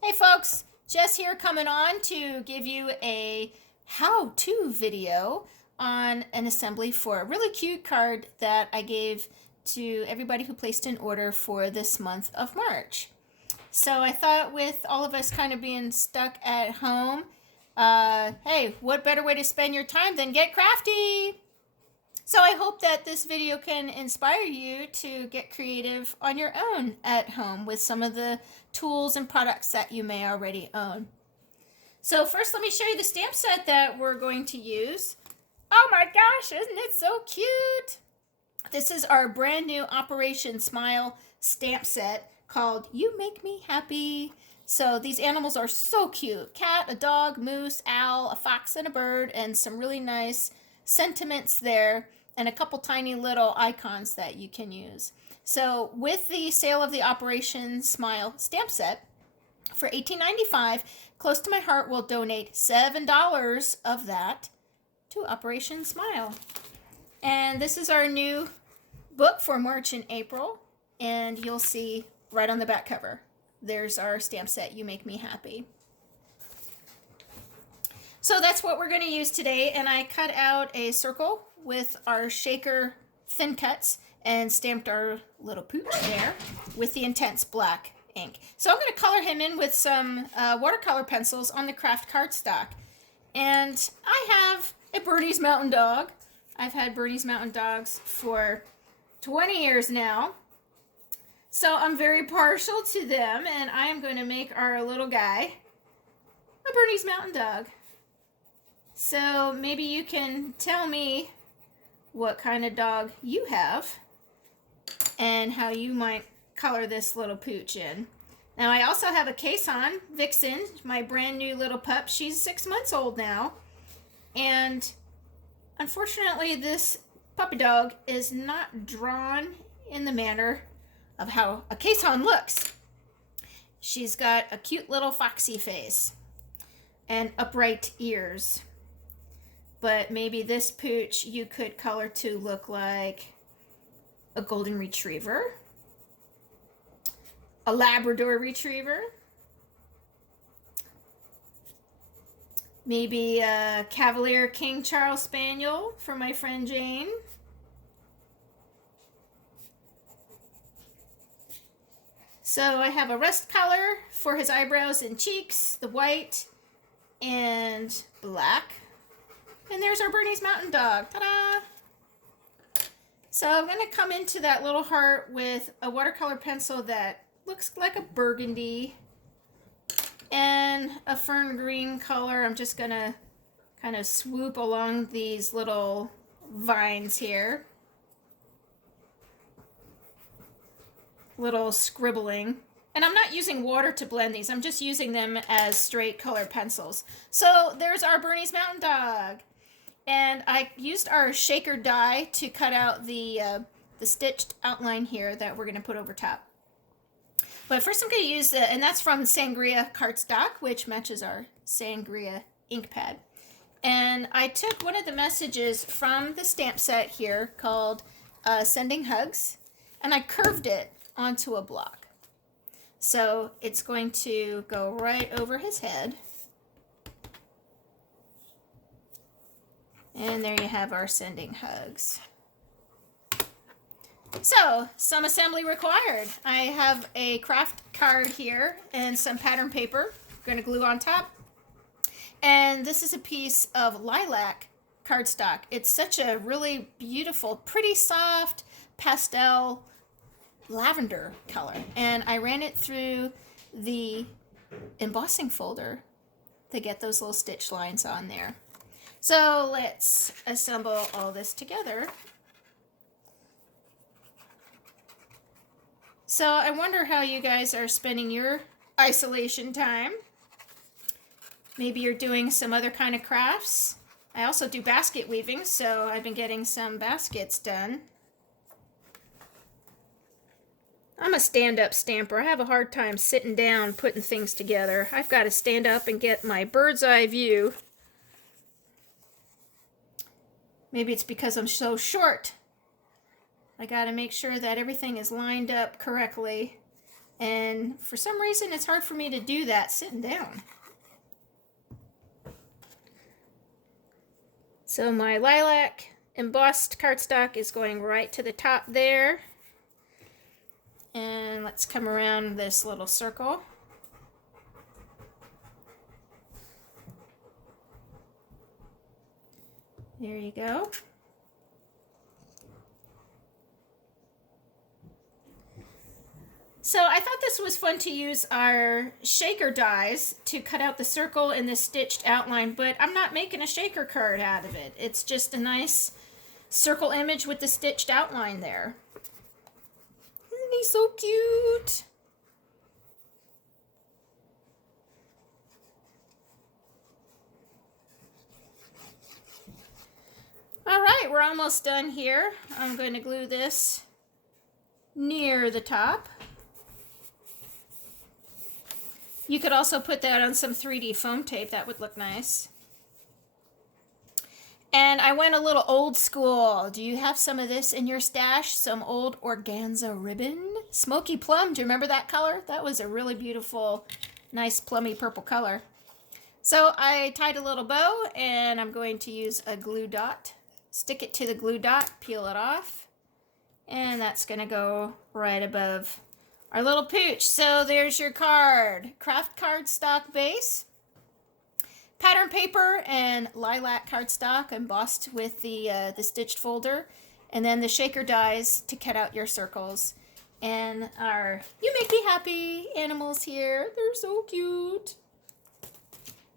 Hey folks, Jess here coming on to give you a how-to video on an assembly for a really cute card that I gave to everybody who placed an order for this month of March. So I thought with all of us kind of being stuck at home, hey, what better way to spend your time than get crafty? So I hope that this video can inspire you to get creative on your own at home with some of the tools and products that you may already own. So first let me show you the stamp set that we're going to use. Oh my gosh, isn't it so cute? This is our brand new Operation Smile stamp set called You Make Me Happy. So these animals are so cute. Cat, a dog, moose, owl, a fox, and a bird, and some really nice sentiments there, and a couple tiny little icons that you can use. So with the sale of the Operation Smile stamp set for $18.95, Close to My Heart will donate $7 of that to Operation Smile. And this is our new book for March and April, and you'll see right on the back cover, there's our stamp set, You Make Me Happy. So that's what we're going to use today, and I cut out a circle with our shaker thin cuts and stamped our little pooch there with the Intense Black ink. So I'm going to color him in with some watercolor pencils on the craft cardstock. And I have a Bernese Mountain Dog. I've had Bernese Mountain Dogs for 20 years now. So I'm very partial to them, and I am going to make our little guy a Bernese Mountain Dog. So maybe you can tell me what kind of dog you have and how you might color this little pooch in. Now I also have a Caisson Vixen, my brand new little pup. She's 6 months old now. And unfortunately this puppy dog is not drawn in the manner of how a Caisson looks. She's got a cute little foxy face and upright ears. But maybe this pooch you could color to look like a golden retriever, a Labrador retriever, maybe a Cavalier King Charles Spaniel for my friend Jane. So I have a rust color for his eyebrows and cheeks, the white and black. And there's our Bernese Mountain Dog. Ta-da! So I'm going to come into that little heart with a watercolor pencil that looks like a burgundy and a fern green color. I'm just going to kind of swoop along these little vines here. Little scribbling. And I'm not using water to blend these. I'm just using them as straight colored pencils. So there's our Bernese Mountain Dog. And I used our shaker die to cut out the stitched outline here that we're going to put over top. But first I'm going to use and that's from Sangria cardstock, which matches our Sangria ink pad. And I took one of the messages from the stamp set here called Sending Hugs, and I curved it onto a block. So it's going to go right over his head. And there you have our Sending Hugs. So, some assembly required. I have a craft card here and some pattern paper. I'm going to glue on top. And this is a piece of lilac cardstock. It's such a really beautiful, pretty soft pastel lavender color. And I ran it through the embossing folder to get those little stitch lines on there. So let's assemble all this together. So I wonder how you guys are spending your isolation time. Maybe you're doing some other kind of crafts. I also do basket weaving, so I've been getting some baskets done. I'm a stand-up stamper. I have a hard time sitting down putting things together. I've got to stand up and get my bird's eye view. Maybe it's because I'm so short. I got to make sure that everything is lined up correctly And for some reason, it's hard for me to do that sitting down. So my lilac embossed cardstock is going right to the top there. And let's come around this little circle. There you go. So I thought this was fun to use our shaker dies to cut out the circle in this stitched outline, but I'm not making a shaker card out of it. It's just a nice circle image with the stitched outline there. Isn't he so cute? All right, we're almost done here. I'm going to glue this near the top. You could also put that on some 3D foam tape. That would look nice. And I went a little old school. Do you have some of this in your stash? Some old organza ribbon? Smoky plum. Do you remember that color? That was a really beautiful, nice plummy purple color. So I tied a little bow, and I'm going to use a glue dot. Stick it to the glue dot, peel it off, and that's going to go right above our little pooch. So there's your card. Craft cardstock base, pattern paper, and lilac cardstock embossed with the stitched folder, and then the shaker dies to cut out your circles. And our You Make Me Happy animals here. They're so cute.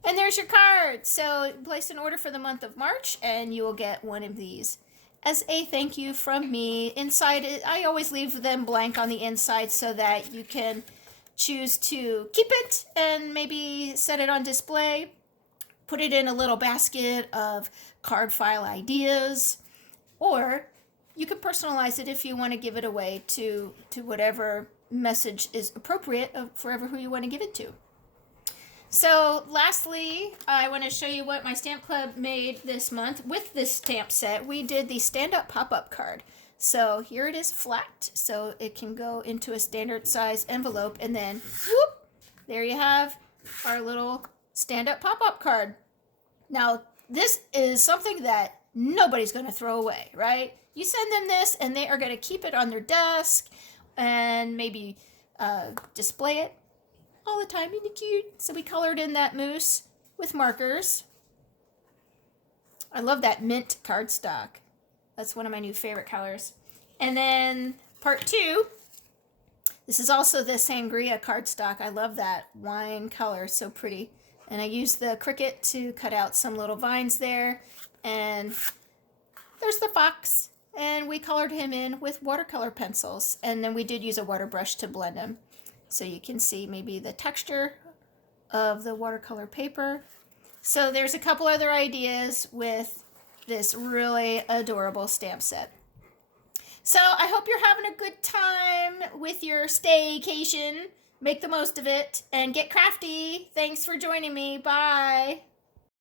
And there's your card. So place an order for the month of March, and you will get one of these as a thank you from me. Inside, I always leave them blank on the inside so that you can choose to keep it and maybe set it on display. Put it in a little basket of card file ideas, or you can personalize it if you want to give it away to whatever message is appropriate for who you want to give it to. So lastly, I want to show you what my stamp club made this month with this stamp set. We did the stand-up pop-up card. So here it is flat, so it can go into a standard size envelope, and then whoop, there you have our little stand-up pop-up card. Now, this is something that nobody's going to throw away, right? You send them this, and they are going to keep it on their desk and maybe display it all the time. Isn't it cute? So we colored in that moose with markers. I love that mint cardstock. That's one of my new favorite colors. And then part 2, this is also the sangria cardstock. I love that wine color, so pretty. And I used the Cricut to cut out some little vines there. And there's the fox. And we colored him in with watercolor pencils. And then we did use a water brush to blend him. So you can see maybe the texture of the watercolor paper. So there's a couple other ideas with this really adorable stamp set. So I hope you're having a good time with your staycation. Make the most of it and get crafty. Thanks for joining me. Bye.